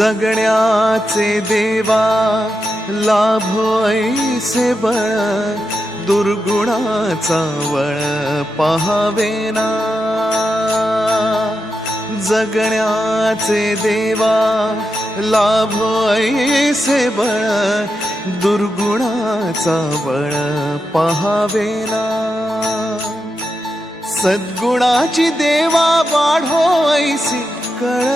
जगण्याचे देवा लाभो ऐसे बळ दुर्गुणाचा वळ पहावे ना जगण्याचे देवा लाभो ऐसे बळ दुर्गुणाचा वळ पहावे ना सद्गुणाची देवा बाडोय कळ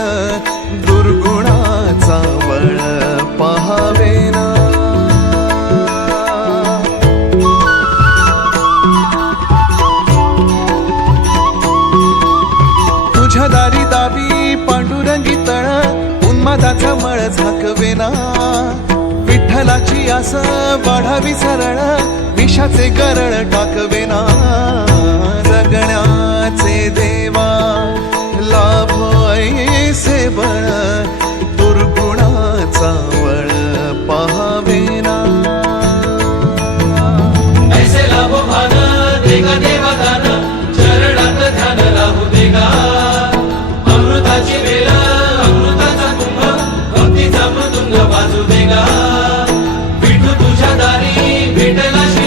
झाकवेना विठ्ठलाची वाढावी सरळ विषाचे टाकवे टाकवेना